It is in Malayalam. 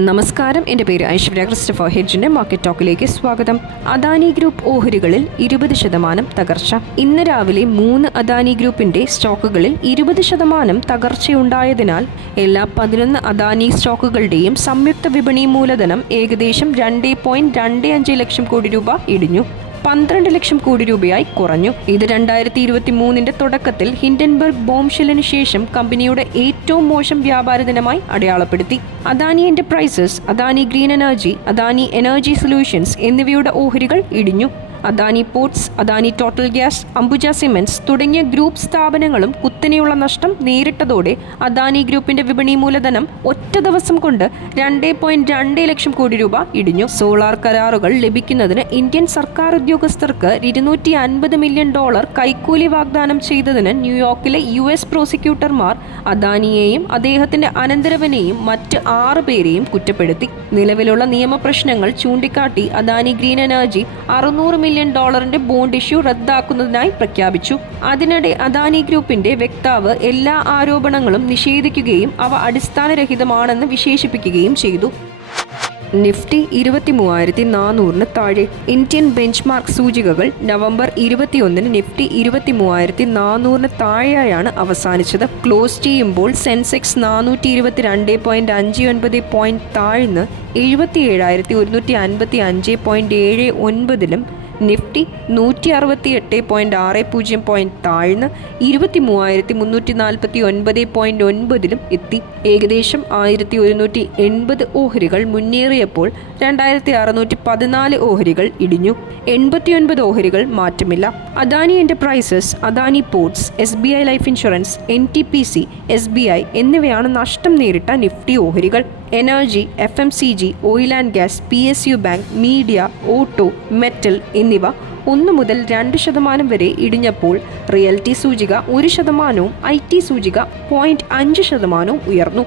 നമസ്കാരം. എന്റെ പേര് ഐശ്വര്യ ക്രിസ്റ്റഫർ ഹെഡ്ജിന്റെ മാർക്കറ്റ് ടോക്കിലേക്ക് സ്വാഗതം. അദാനി ഗ്രൂപ്പ് ഓഹരികളിൽ ഇരുപത് ശതമാനം തകർച്ച. ഇന്ന് രാവിലെ മൂന്ന് അദാനി ഗ്രൂപ്പിന്റെ സ്റ്റോക്കുകളിൽ ഇരുപത് ശതമാനം തകർച്ചയുണ്ടായതിനാൽ എല്ലാ പതിനൊന്ന് അദാനി സ്റ്റോക്കുകളുടെയും സംയുക്ത വിപണി മൂലധനം ഏകദേശം രണ്ട് പോയിന്റ് രണ്ട് അഞ്ച് ലക്ഷം കോടി രൂപ ഇടിഞ്ഞു. പന്ത്രണ്ട് ലക്ഷം കോടി രൂപയായി കുറഞ്ഞു. ഇത് രണ്ടായിരത്തി ഇരുപത്തി മൂന്നിന്റെ തുടക്കത്തിൽ ഹിൻഡൻബർഗ് ബോംഷെല്ലിന് ശേഷം കമ്പനിയുടെ ഏറ്റവും മോശം വ്യാപാര ദിനമായി അടയാളപ്പെടുത്തി. Adani Enterprises Adani Green Energy Adani Energy Solutions എന്നിവയുടെ ഓഹരികൾ ഇടിഞ്ഞു. Adani Ports Adani Total Gas Ambuja Cements തുടങ്ങിയ ഗ്രൂപ്പ് സ്ഥാപനങ്ങളും കുത്തനെയുള്ള നഷ്ടം നേരിട്ടതോടെ അദാനി ഗ്രൂപ്പിന്റെ വിപണി മൂലധനം ഒറ്റ ദിവസം കൊണ്ട് രണ്ട് പോയിന്റ് രണ്ട് ലക്ഷം കോടി രൂപ ഇടിഞ്ഞു. സോളാർ കരാറുകൾ ലഭിക്കുന്നതിന് ഇന്ത്യൻ സർക്കാർ ഉദ്യോഗസ്ഥർക്ക് ഇരുന്നൂറ്റി അൻപത് മില്യൺ ഡോളർ കൈക്കൂലി വാഗ്ദാനം ചെയ്തതിന് ന്യൂയോർക്കിലെ യു എസ് പ്രോസിക്യൂട്ടർമാർ അദാനിയെയും അദ്ദേഹത്തിന്റെ അനന്തരവനെയും മറ്റ് ആറ് പേരെയും കുറ്റപ്പെടുത്തി. നിലവിലുള്ള നിയമപ്രശ്നങ്ങൾ ചൂണ്ടിക്കാട്ടി അദാനി ഗ്രീൻ എനർജി അറുന്നൂറ് മില്യൺ ഡോളറിന്റെ ബോണ്ട് ഇഷ്യൂ റദ്ദാക്കുന്നതിനായി പ്രഖ്യാപിച്ചു. അതിനിടെ അദാനി ഗ്രൂപ്പിന്റെ വക്താവ് എല്ലാ ആരോപണങ്ങളും നിഷേധിക്കുകയും അവ അടിസ്ഥാനരഹിതമാണെന്ന് വിശേഷിപ്പിക്കുകയും ചെയ്തു. നിഫ്റ്റി ഇരുപത്തി മൂവായിരത്തി നാനൂറിന് താഴെ. ഇന്ത്യൻ ബെഞ്ച്മാർക്ക് സൂചികകൾ നവംബർ ഇരുപത്തിയൊന്നിന് നിഫ്റ്റി ഇരുപത്തി മൂവായിരത്തി നാനൂറിന് താഴെയാണ് അവസാനിച്ചത്. ക്ലോസ് ചെയ്യുമ്പോൾ സെൻസെക്സ് നാനൂറ്റി ഇരുപത്തി രണ്ട് പോയിന്റ് അഞ്ച് ഒൻപത് പോയിന്റ് താഴ്ന്ന് എഴുപത്തി ഏഴായിരത്തി ഒരുന്നൂറ്റി അൻപത്തി അഞ്ച് പോയിന്റ് ഏഴ് ഒൻപതിലും നിഫ്റ്റി നൂറ്റി അറുപത്തി എട്ട് പോയിന്റ് ആറ് പൂജ്യം പോയിന്റ് താഴ്ന്ന് ഇരുപത്തി മൂവായിരത്തി മുന്നൂറ്റി നാൽപ്പത്തി ഒൻപത് പോയിന്റ് ഒൻപതിലും എത്തി. ഏകദേശം ആയിരത്തി ഒരുന്നൂറ്റി എൺപത് ഓഹരികൾ മുന്നേറിയപ്പോൾ രണ്ടായിരത്തി അറുന്നൂറ്റി പതിനാല് ഓഹരികൾ ഇടിഞ്ഞു. എൺപത്തിയൊൻപത് ഓഹരികൾ മാറ്റമില്ല. Adani Enterprises Adani Ports S B I Life Insurance N T P C S B I എന്നിവയാണ് നഷ്ടം നേരിട്ട നിഫ്റ്റി ഓഹരികൾ. Energy F M C G oil and gas P S U bank media auto metal എന്നിവ ഒന്ന് മുതൽ രണ്ട് ശതമാനം വരെ ഇടിഞ്ഞപ്പോൾ റിയൽറ്റി സൂചിക ഒരു ശതമാനവും ഐ ടി സൂചിക പോയിന്റ് അഞ്ച് ശതമാനവും ഉയർന്നു.